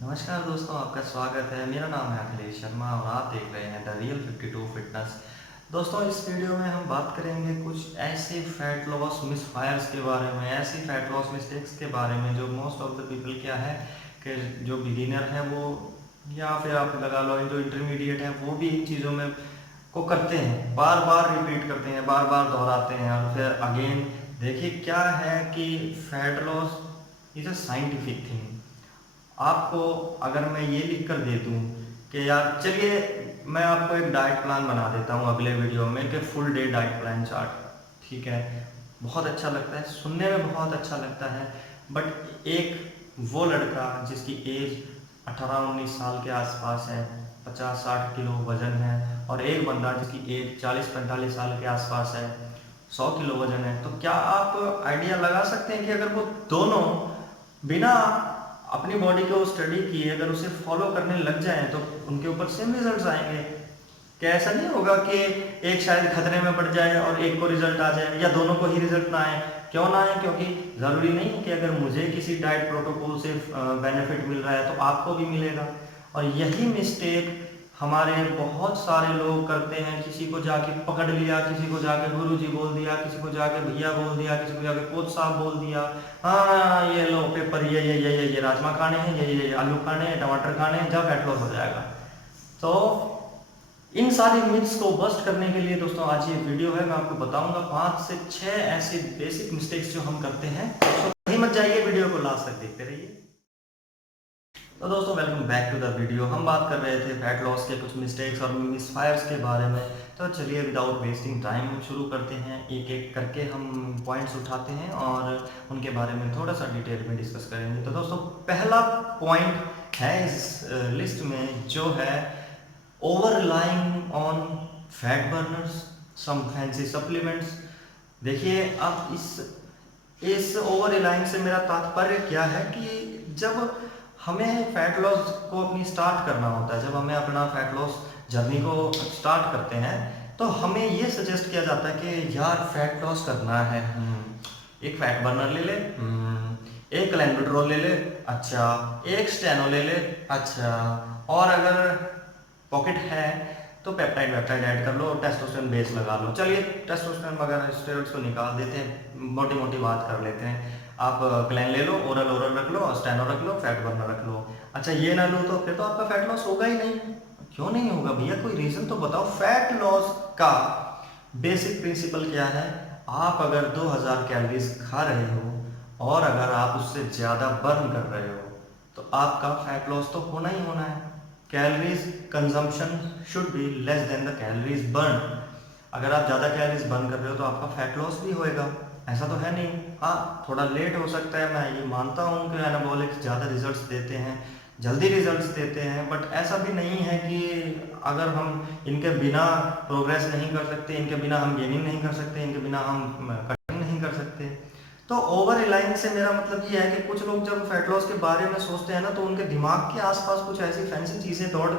नमस्कार दोस्तों, आपका स्वागत है। मेरा नाम है अखिलेश शर्मा और आप देख रहे हैं द रियल 52 फिटनेस। दोस्तों, इस वीडियो में हम बात करेंगे कुछ ऐसे फैट लॉस मिसफायर्स के बारे में, ऐसी फैट लॉस मिस्टेक्स के बारे में जो मोस्ट ऑफ द पीपल क्या है कि जो बिगिनर है वो, या फिर आप लगा लो जो इंटरमीडिएट है वो भी इन चीज़ों में को करते हैं, बार बार रिपीट करते हैं, बार बार दोहराते हैं और फिर अगेन। देखिए क्या है कि fat loss is a scientific thing. आपको अगर मैं ये लिख कर दे दूँ कि यार चलिए मैं आपको एक डाइट प्लान बना देता हूँ अगले वीडियो में कि full day diet plan chart, ठीक है, बहुत अच्छा लगता है, सुनने में बहुत अच्छा लगता है। बट एक वो लड़का जिसकी एज 18-19 साल के आसपास है, 50-60 किलो वजन है, और एक बंदा जिसकी एज 40-45 साल के आसपास है, 100 किलो वजन है, तो क्या आप आइडिया लगा सकते हैं कि अगर वो दोनों बिना अपनी बॉडी को स्टडी किए अगर उसे फॉलो करने लग जाएं तो उनके ऊपर सेम रिजल्ट्स आएंगे? क्या ऐसा नहीं होगा कि एक शायद खतरे में पड़ जाए और एक को रिजल्ट आ जाए, या दोनों को ही रिजल्ट ना आए? क्यों ना आए? क्योंकि ज़रूरी नहीं है कि अगर मुझे किसी डाइट प्रोटोकॉल से बेनिफिट मिल रहा है तो आपको भी मिलेगा। और यही मिस्टेक हमारे बहुत सारे लोग करते हैं। किसी को जाके पकड़ लिया, किसी को जाके गुरुजी बोल दिया, किसी को जाके भैया बोल दिया, किसी को जाके कोच साहब बोल दिया, हाँ ये लो पेपर, ये राजमा खाने हैं, ये आलू खाने हैं, टमाटर खाने हैं, जब फैट लॉस हो जाएगा। तो इन सारे मिथ्स को बस्ट करने के लिए दोस्तों आज ये वीडियो है। मैं आपको बताऊंगा 5 से 6 ऐसे बेसिक मिस्टेक्स जो हम करते हैं। तो कहीं मत जाइए, वीडियो को लास्ट तक देखते रहिए। तो दोस्तों, welcome back to the video. हम बात कर रहे थे फैट लॉस के कुछ मिस्टेक्स और मिसफायर्स के बारे में। तो चलिए विदाउट वेस्टिंग टाइम शुरू करते हैं, एक एक करके हम पॉइंट्स उठाते हैं और उनके बारे में थोड़ा सा डिटेल में डिस्कस करेंगे। तो दोस्तों, पहला पॉइंट है इस लिस्ट में जो है over relying on fat burners, some fancy supplements. देखिए अब इस ओवर रिलाइंग से मेरा तात्पर्य क्या है कि जब हमें फैट लॉस को अपनी स्टार्ट करना होता है, जब हमें अपना फैट लॉस जर्नी को स्टार्ट करते हैं, तो हमें ये सजेस्ट किया जाता है कि यार फैट लॉस करना है, एक फैट बर्नर ले ले, एक क्लेंबुटरोल ले ले, अच्छा, एक स्टेनो ले ले, अच्छा, और अगर पॉकेट है तो पेप्टाइड वेप्टाइड ऐड कर लो और टेस्टोस्टेरोन बेस लगा लो। चलिए टेस्टोस्टेरोन वगैरह स्टेरॉइड्स को निकाल देते हैं, मोटी मोटी बात कर लेते हैं। आप क्लैन ले लो, ओरल ओरल रख लो, स्टेनो रख लो, फैट बर्नर रख लो। अच्छा ये ना लो तो फिर तो आपका फैट लॉस होगा ही नहीं। क्यों नहीं होगा भैया? कोई रीज़न तो बताओ। फैट लॉस का बेसिक प्रिंसिपल क्या है? आप अगर 2000 कैलोरीज खा रहे हो और अगर आप उससे ज़्यादा बर्न कर रहे हो तो आपका फैट लॉस तो होना ही होना है। Calories consumption should be less than the calories burn. अगर आप ज़्यादा कैलोरीज बर्न कर रहे हो तो आपका फैट लॉस भी होएगा, ऐसा तो है नहीं। हाँ, थोड़ा लेट हो सकता है, मैं ये मानता हूँ कि एनाबॉलिक्स ज़्यादा रिजल्ट्स देते हैं, जल्दी रिजल्ट्स देते हैं, बट ऐसा भी नहीं है कि अगर हम इनके बिना प्रोग्रेस नहीं कर सकते, इनके बिना हम गेनिंग नहीं कर सकते, इनके बिना हम कटिंग नहीं कर सकते। तो ओवर रिलाइंस से मेरा मतलब ये है कि कुछ लोग जब फैट लॉस के बारे में सोचते हैं ना तो उनके दिमाग के आसपास कुछ ऐसी फैंसी चीज़ें दौड़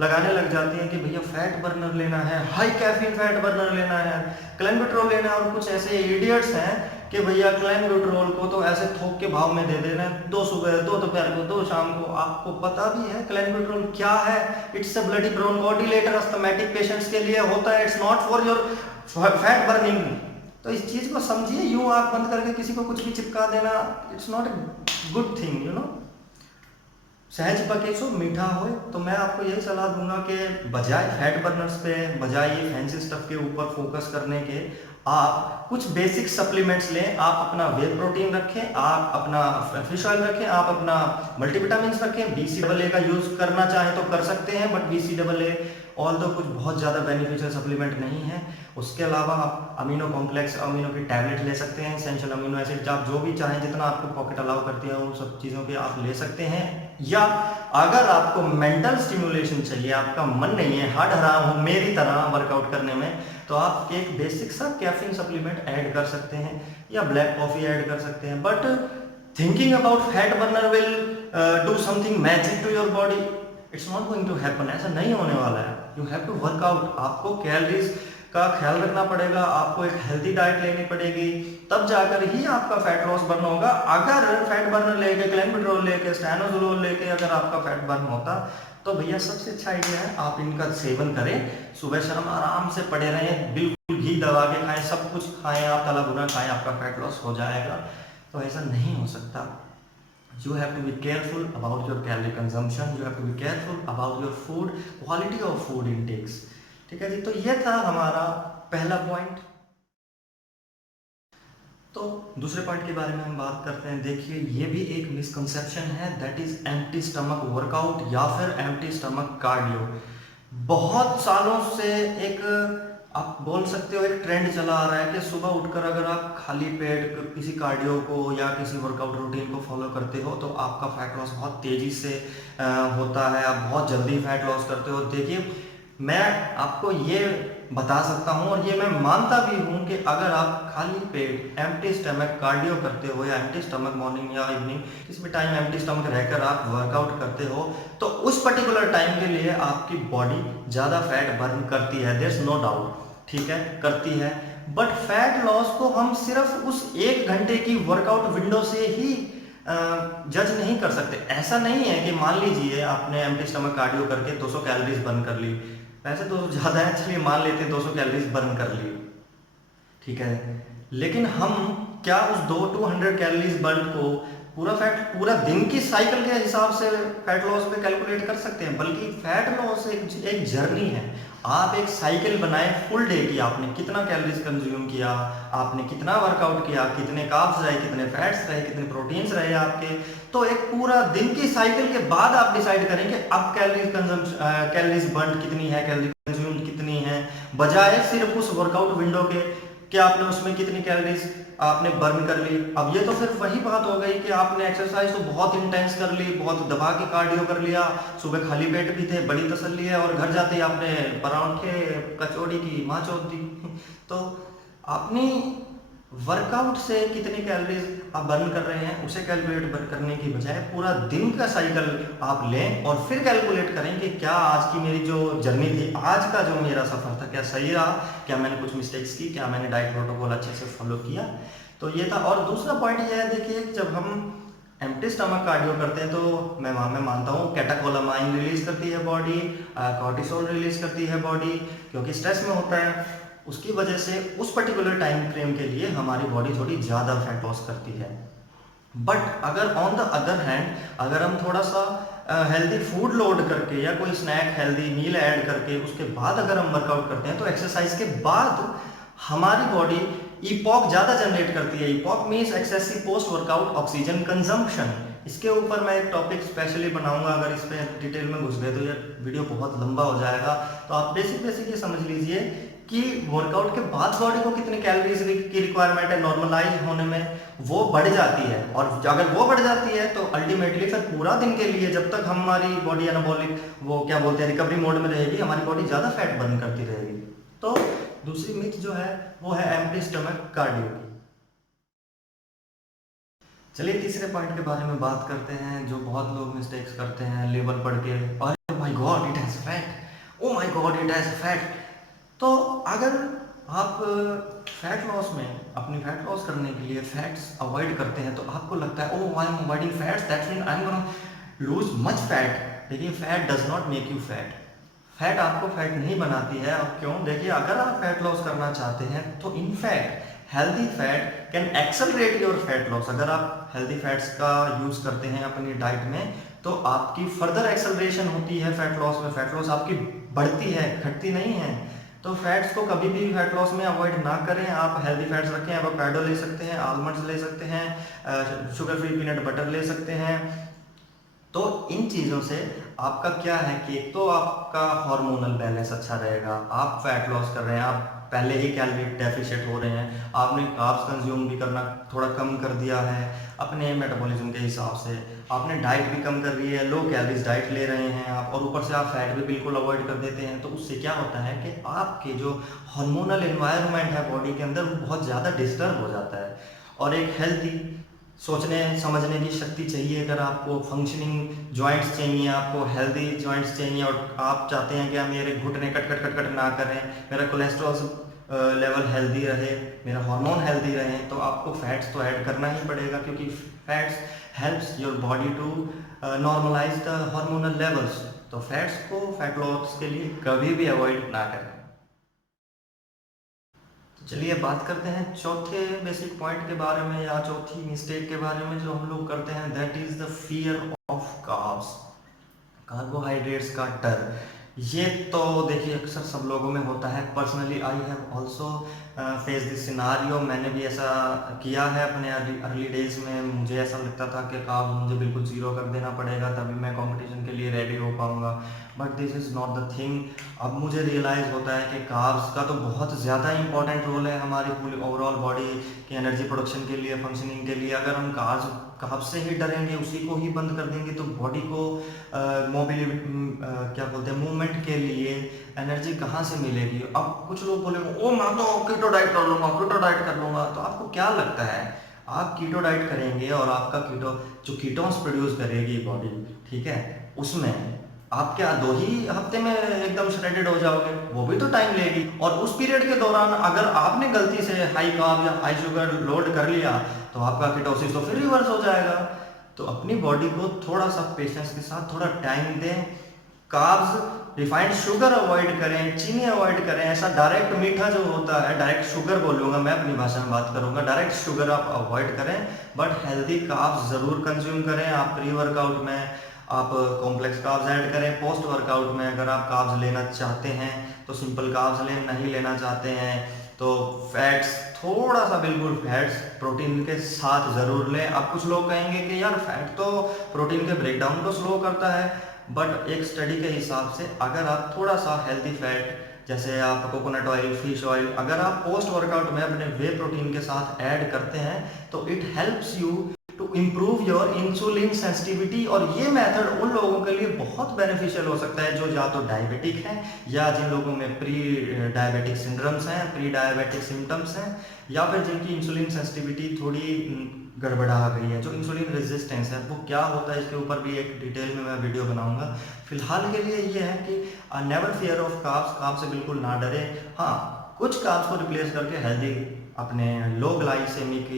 लगाने लग जाती हैं कि भैया फैट बर्नर लेना है, हाई कैफीन फैट बर्नर लेना है, क्लेंबुटरोल लेना है, और कुछ ऐसे इडियट्स हैं कि भैया क्लेंबुटरोल को तो ऐसे थोक के भाव में दे देना है, 2 सुबह, 2 दोपहर को, 2 शाम को। आपको पता भी है क्लेंबुटरोल क्या है? It's a bloody bronchodilator, asthmatic patients के लिए होता है, it's not for your fat burning. तो इस चीज को समझिए। यूं आंख बंद करके किसी को कुछ भी चिपका देना, it's not a good thing, you know. सहज पके सो मीठा हो। तो मैं आपको यही सलाह दूंगा कि बजाय फैट बर्नर्स पे, बजाय ये फैंसी स्टफ के ऊपर फोकस करने के, आप कुछ बेसिक सप्लीमेंट्स लें। आप अपना वे प्रोटीन रखें, आप अपना फिश ऑयल रखें, आप अपना मल्टीविटामिन रखें। BCAA का यूज करना चाहें तो कर सकते हैं, बट BCAA ऑल दो कुछ बहुत ज़्यादा बेनिफिशियल सप्लीमेंट नहीं है। उसके अलावा आप अमीनो कॉम्प्लेक्स, अमीनो की टैबलेट ले सकते हैं, एसेंशियल अमीनो एसिड, आप जो भी चाहें, जितना आपको पॉकेट अलाउ करती है उन सब चीज़ों के आप ले सकते हैं। या अगर आपको मेंटल स्टिमुलेशन चाहिए, आपका मन नहीं है हट रहा हूँ मेरी तरह वर्कआउट करने में, तो आप एक बेसिक सा कैफीन सप्लीमेंट ऐड कर सकते हैं या ब्लैक कॉफ़ी ऐड कर सकते हैं। But thinking about fat burner will do something magic to your body, it's not going to happen. ऐसा नहीं होने वाला है। You have to work out. आपको कैलोरीज का ख्याल रखना पड़ेगा, आपको एक हेल्दी डाइट लेनी पड़ेगी, तब जाकर ही आपका फैट लॉस बर्न होगा। अगर फैट बर्नर लेके, क्लेंबिड्रोल लेके, स्टैनोजोलोल लेके अगर आपका फैट बर्न होता तो भैया सबसे अच्छा आइडिया है आप इनका सेवन करें। सुबह शाम आराम से पड़े रहें, बिल्कुल घी दबा के खाएं, सब कुछ खाएं, आप तला भुना खाएं, आपका फैट लॉस हो जाएगा। तो ऐसा नहीं हो सकता। You have to be careful about your calorie consumption, you have to be careful about your food, quality of food intakes। ठीक है जी, तो ये था हमारा पहला पॉइंट। तो दूसरे पॉइंट के बारे में हम बात करते हैं। देखिए, ये भी एक मिसकंसेप्शन है, that is empty stomach workout या फिर एम्प्टी स्टमक कार्डियो। बहुत सालों से एक, आप बोल सकते हो, एक ट्रेंड चला आ रहा है कि सुबह उठकर अगर आप खाली पेट किसी कार्डियो को या किसी वर्कआउट रूटीन को फॉलो करते हो तो आपका फैट लॉस बहुत तेज़ी से होता है, आप बहुत जल्दी फैट लॉस करते हो। देखिए, मैं आपको ये बता सकता हूँ और ये मैं मानता भी हूँ कि अगर आप खाली पेट एम्प्टी स्टमक कार्डियो करते हो या एम्प्टी स्टमक मॉर्निंग या इवनिंग किसी भी टाइम एम्प्टी स्टमक रहकर आप वर्कआउट करते हो तो उस पर्टिकुलर टाइम के लिए आपकी बॉडी ज़्यादा फैट बर्न करती है, देयर इज नो डाउट, ठीक है, करती है। बट फैट लॉस को हम सिर्फ उस 1 घंटे की वर्कआउट विंडो से ही जज नहीं कर सकते। ऐसा नहीं है कि मान लीजिए आपने एम्प्टी स्टमक कार्डियो करके 200 कैलोरीज बर्न कर ली, वैसे तो ज़्यादा है, चलिए मान लेते हैं 200 कैलोरीज बर्न कर ली, ठीक है, लेकिन हम क्या उस 200 कैलोरीज बर्न को पूरा दिन की साइकिल के हिसाब से फैट लॉस पे कैलकुलेट कर सकते हैं? बल्कि फैट लॉस एक जर्नी है। आप एक साइकिल बनाएं फुल डे की, आपने कितना कैलोरीज कंज्यूम किया, आपने कितना वर्कआउट किया, कितने कार्ब्स रहे, कितने फैट्स रहे, कितने प्रोटीन्स रहे आपके, तो एक पूरा दिन की साइकिल के बाद आप डिसाइड करेंगे अब कैलोरीज बर्न कितनी है, कैलोरी कंज्यूम कितनी है, बजाय सिर्फ उस वर्कआउट विंडो के कि आपने उसमें कितनी कैलोरीज आपने बर्न कर ली। अब ये तो फिर वही बात हो गई कि आपने एक्सरसाइज तो बहुत इंटेंस कर ली, बहुत दबा के कार्डियो कर लिया, सुबह खाली पेट भी थे, बड़ी तसल्ली है, और घर जाते ही आपने परांठे कचौड़ी की माँ चौथ दी। तो आपने वर्कआउट से कितनी कैलोरीज आप बर्न कर रहे हैं उसे कैलकुलेट करने की बजाय पूरा दिन का साइकिल आप लें और फिर कैलकुलेट करें कि क्या आज की मेरी जो जर्नी थी, आज का जो मेरा सफ़र था, क्या सही रहा, क्या मैंने कुछ मिस्टेक्स की, क्या मैंने डाइट प्रोटोकॉल अच्छे से फॉलो किया। तो ये था। और दूसरा पॉइंट ये है, देखिए, जब हम एम्प्टी स्टमक कार्डियो करते हैं तो मैं मानता हूँ कैटेकोलामाइन रिलीज करती है बॉडी, कॉर्टिसोल रिलीज करती है बॉडी, क्योंकि स्ट्रेस में होता है, उसकी वजह से उस पर्टिकुलर टाइम फ्रेम के लिए हमारी बॉडी थोड़ी ज़्यादा फैट लॉस करती है। बट अगर ऑन द अदर हैंड अगर हम थोड़ा सा हेल्दी फूड लोड करके या कोई स्नैक हेल्दी मील ऐड करके उसके बाद अगर हम वर्कआउट करते हैं तो एक्सरसाइज के बाद हमारी बॉडी ईपॉक ज़्यादा जनरेट करती है। Epoch means excessive post workout oxygen consumption. इसके ऊपर मैं एक टॉपिक स्पेशली बनाऊंगा, अगर इस पर डिटेल में घुस गए तो ये वीडियो बहुत लंबा हो जाएगा। तो आप बेसिक ये समझ लीजिए कि वर्कआउट के बाद बॉडी को कितनी कैलोरीज की रिक्वायरमेंट है नॉर्मलाइज होने में, वो बढ़ जाती है। और अगर वो बढ़ जाती है तो अल्टीमेटली फिर पूरा दिन के लिए जब तक हमारी बॉडी एनाबॉलिक, वो क्या बोलते हैं, रिकवरी मोड में रहेगी, हमारी बॉडी ज़्यादा फैट बर्न करती रहेगी। तो दूसरी मिथ जो है वो है एम्प्टी स्टमक कार्डियो की। चलिए तीसरे पॉइंट के बारे में बात करते हैं, जो बहुत लोग मिस्टेक्स करते हैं लेवल पढ़ के, oh my God it has fat, oh my God it has fat. तो अगर आप फैट लॉस में अपनी फैट लॉस करने के लिए फैट्स अवॉइड करते हैं तो आपको लगता है oh I am avoiding fats that mean I am gonna lose much fat. लेकिन fat does not make you fat. Fat आपको फैट नहीं बनाती है। और क्यों? देखिए, अगर आप फैट लॉस करना चाहते हैं तो in fact healthy fat can accelerate your fat loss. अगर आप हेल्दी फैट्स का यूज़ करते हैं अपनी डाइट में तो आपकी फर्दर एक्सेलरेशन होती है फैट लॉस में, फैट लॉस आपकी बढ़ती है, घटती नहीं है। तो फैट्स को कभी भी फैट लॉस में अवॉइड ना करें। आप हेल्दी फैट्स रखें, एवोकाडो ले सकते हैं, आलमंड्स ले सकते हैं, शुगर फ्री पीनट बटर ले सकते हैं। तो इन चीज़ों से आपका क्या है कि एक तो आपका हार्मोनल बैलेंस अच्छा रहेगा, आप फैट लॉस कर रहे हैं, आप पहले ही कैलोरी डेफिशिएंट हो रहे हैं, आपने कार्ब्स कंज्यूम भी करना थोड़ा कम कर दिया है अपने मेटाबॉलिज्म के हिसाब से, आपने डाइट भी कम कर ली है, लो कैलोरीज डाइट ले रहे हैं आप, और ऊपर से आप फैट भी बिल्कुल अवॉइड कर देते हैं। तो उससे क्या होता है कि आपके जो हार्मोनल एनवायरनमेंट है बॉडी के अंदर वो बहुत ज़्यादा डिस्टर्ब हो जाता है। और एक हेल्दी सोचने समझने की शक्ति चाहिए, अगर आपको फंक्शनिंग जॉइंट्स चाहिए, आपको हेल्दी जॉइंट्स चाहिए और आप चाहते हैं कि मेरे घुटने कट कट कट कट ना करें, मेरा कोलेस्ट्रॉल लेवल हेल्दी रहे, मेरा हार्मोन हेल्दी रहे, तो आपको फैट्स तो ऐड करना ही पड़ेगा, क्योंकि fats helps your body to normalise the hormonal levels. तो फैट्स को फैट लॉस के लिए कभी भी अवॉइड ना करें। तो चलिए बात करते हैं चौथे बेसिक पॉइंट के बारे में, या चौथी मिस्टेक के बारे में जो हम लोग करते हैं, that is the fear of carbs, carbohydrates का डर। ये तो देखिए अक्सर सब लोगों में होता है। Personally I have also face this scenario. मैंने भी ऐसा किया है अपने अर्ली डेज में। मुझे ऐसा लगता था कि कार्ब मुझे बिल्कुल ज़ीरो कर देना पड़ेगा, तभी मैं कंपटीशन के लिए रेडी हो पाऊँगा, but this is not the thing. अब मुझे रियलाइज़ होता है कि कार्ब्स का तो बहुत ज़्यादा इंपॉर्टेंट रोल है हमारी पूरी ओवरऑल बॉडी की एनर्जी प्रोडक्शन के लिए, फंक्शनिंग के लिए। अगर हम कार्ब्स से ही डरेंगे, उसी को ही बंद कर देंगे, तो बॉडी को मोबिलिटी क्या बोलते हैं, मूवमेंट के लिए एनर्जी कहाँ से मिलेगी। अब कुछ लोग बोलेंगे ओ मैं तो कीटो डाइट कर लूँगा, कीटो डाइट कर लूँगा। तो आपको क्या लगता है, आप कीटो डाइट करेंगे और आपका कीटो जो कीटोन्स प्रोड्यूस करेगी बॉडी, ठीक है, उसमें आप क्या 2 ही हफ्ते में एकदम श्रेडेड हो जाओगे? वो भी तो टाइम लेगी। और उस पीरियड के दौरान अगर आपने गलती से हाई कार्ब या हाई शुगर लोड कर लिया, तो आपका कीटोसिस तो फिर रिवर्स हो जाएगा। तो अपनी बॉडी को थोड़ा सा पेशेंस के साथ थोड़ा टाइम दें। कार्ब्स, रिफाइंड शुगर अवॉइड करें, चीनी अवॉइड करें। ऐसा डायरेक्ट मीठा जो होता है, डायरेक्ट शुगर बोलूँगा मैं, अपनी भाषा में बात करूँगा, डायरेक्ट शुगर आप अवॉइड करें, बट हेल्दी कार्ब्स ज़रूर कंज्यूम करें। आप प्री वर्कआउट में आप कॉम्प्लेक्स कार्ब्स ऐड करें। पोस्ट वर्कआउट में अगर आप कार्ब्स लेना चाहते हैं तो सिंपल कार्ब्स लें, नहीं लेना चाहते हैं तो फैट्स, थोड़ा सा बिल्कुल फैट्स प्रोटीन के साथ ज़रूर लें। अब कुछ लोग कहेंगे कि यार फैट तो प्रोटीन के ब्रेकडाउन को स्लो करता है, बट एक स्टडी के हिसाब से अगर आप थोड़ा सा हेल्दी फैट, जैसे आप कोकोनट ऑयल, फिश ऑयल, अगर आप पोस्ट वर्कआउट में अपने वे प्रोटीन के साथ ऐड करते हैं, तो it helps you to improve your insulin sensitivity. और ये मेथड उन लोगों के लिए बहुत बेनिफिशियल हो सकता है जो या तो डायबिटिक हैं, या जिन लोगों में प्री डायबिटिक सिंड्रोम्स हैं, प्री डायबिटिक सिम्टम्स हैं, या फिर जिनकी इंसुलिन सेंसिटिविटी थोड़ी गड़बड़ा गई है, जो इंसुलिन रेजिस्टेंस है। वो क्या होता है इसके ऊपर भी एक डिटेल में मैं वीडियो बनाऊंगा। फिलहाल के लिए ये है कि never fear of carbs, carb से बिल्कुल ना डरे। हाँ, कुछ कार्ब्स को रिप्लेस करके हेल्दी अपने लो ग्लाइसेमिक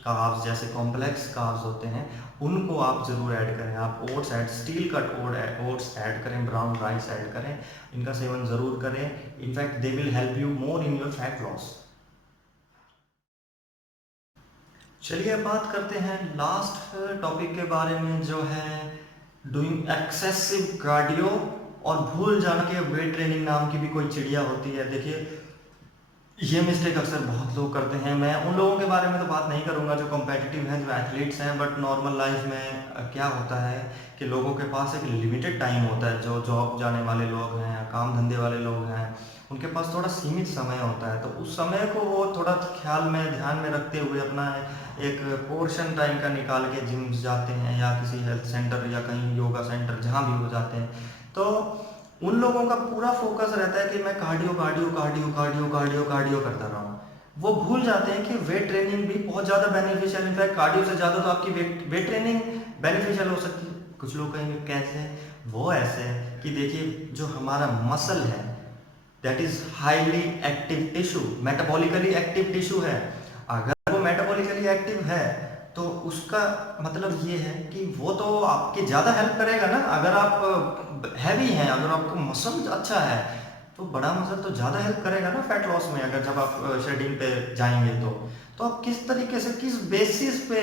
कार्ब्स, जैसे कॉम्प्लेक्स कार्ब्स होते हैं, उनको आप ज़रूर ऐड करें। आप oats add, steel cut oats add करें, ब्राउन राइस ऐड करें, इनका सेवन ज़रूर करें। In fact they will help you more in your fat loss. चलिए अब बात करते हैं लास्ट टॉपिक के बारे में, जो है डूइंग एक्सेसिव कार्डियो। और भूल जाना कि वेट ट्रेनिंग नाम की भी कोई चिड़िया होती है। देखिए ये मिस्टेक अक्सर बहुत लोग करते हैं। मैं उन लोगों के बारे में तो बात नहीं करूंगा जो कॉम्पिटिटिव हैं, जो एथलीट्स हैं, बट नॉर्मल लाइफ में क्या होता है कि लोगों के पास एक लिमिटेड टाइम होता है। जो जॉब जाने वाले लोग हैं, काम धंधे वाले लोग हैं, उनके पास थोड़ा सीमित समय होता है। तो उस समय को वो थोड़ा ख्याल में, ध्यान में रखते हुए अपना एक पोर्शन टाइम का निकाल के जिम जाते हैं, या किसी हेल्थ सेंटर या कहीं योगा सेंटर जहाँ भी हो जाते हैं। तो उन लोगों का पूरा फोकस रहता है कि मैं cardio cardio cardio cardio cardio cardio करता रहा हूँ। वो भूल जाते हैं कि वेट ट्रेनिंग भी बहुत ज़्यादा बेनिफिशियल, इनफैक्ट कार्डियो से ज़्यादा तो आपकी वेट ट्रेनिंग बेनिफिशियल हो सकती है। कुछ लोग कहेंगे कैसे? वो ऐसे है कि देखिए जो हमारा मसल है, that is highly active tissue, metabolically active tissue है। अगर वो मेटाबॉलिकली एक्टिव है तो उसका मतलब ये है कि वो तो आपकी ज़्यादा हेल्प करेगा ना। अगर आप हैवी हैं, अगर आपको मसल अच्छा है, तो बड़ा मसल तो ज़्यादा हेल्प करेगा ना फैट लॉस में। अगर जब आप शेडिंग पे जाएंगे तो आप किस तरीके से, किस बेसिस पे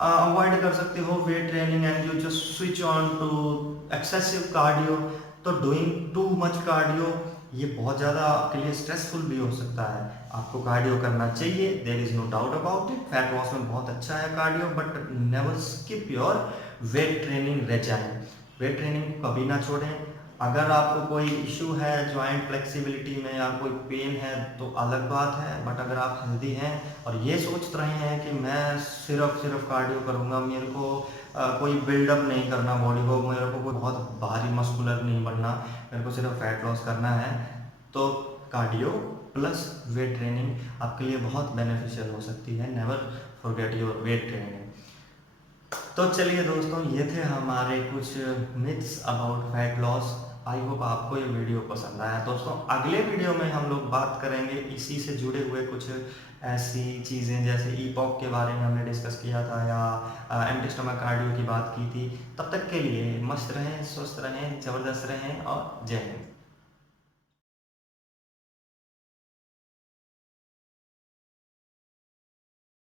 अवॉइड कर सकते हो weight training, and you just switch on to excessive cardio. तो डूइंग टू मच कार्डियो ये बहुत ज़्यादा आपके लिए स्ट्रेसफुल भी हो सकता है। आपको कार्डियो करना चाहिए, there is no doubt about it. Fat loss में बहुत अच्छा है cardio, but never skip your weight training regime. Weight training को कभी ना छोड़ें। अगर आपको कोई इशू है जॉइंट फ्लेक्सिबिलिटी में, या कोई पेन है, तो अलग बात है, बट अगर आप हेल्दी हैं और ये सोच रहे हैं कि मैं सिर्फ कार्डियो करूँगा, मेरे को कोई बिल्डअप नहीं करना बॉडी को, मेरे को कोई बहुत भारी मस्कुलर नहीं बनना, मेरे को सिर्फ फैट लॉस करना है, तो कार्डियो प्लस वेट ट्रेनिंग आपके लिए बहुत बेनिफिशियल हो सकती है। Never forget your weight training. तो चलिए दोस्तों, ये थे हमारे कुछ myths about fat loss. I hope आपको ये वीडियो पसंद आया। दोस्तों, अगले वीडियो में हम लोग बात करेंगे इसी से जुड़े हुए कुछ ऐसी चीज़ें, जैसे ईपॉक के बारे में हमने डिस्कस किया था, या एम्प्टी स्टमक कार्डियो की बात की थी। तब तक के लिए मस्त रहें, स्वस्थ रहें, ज़बरदस्त रहें और जय हिंद।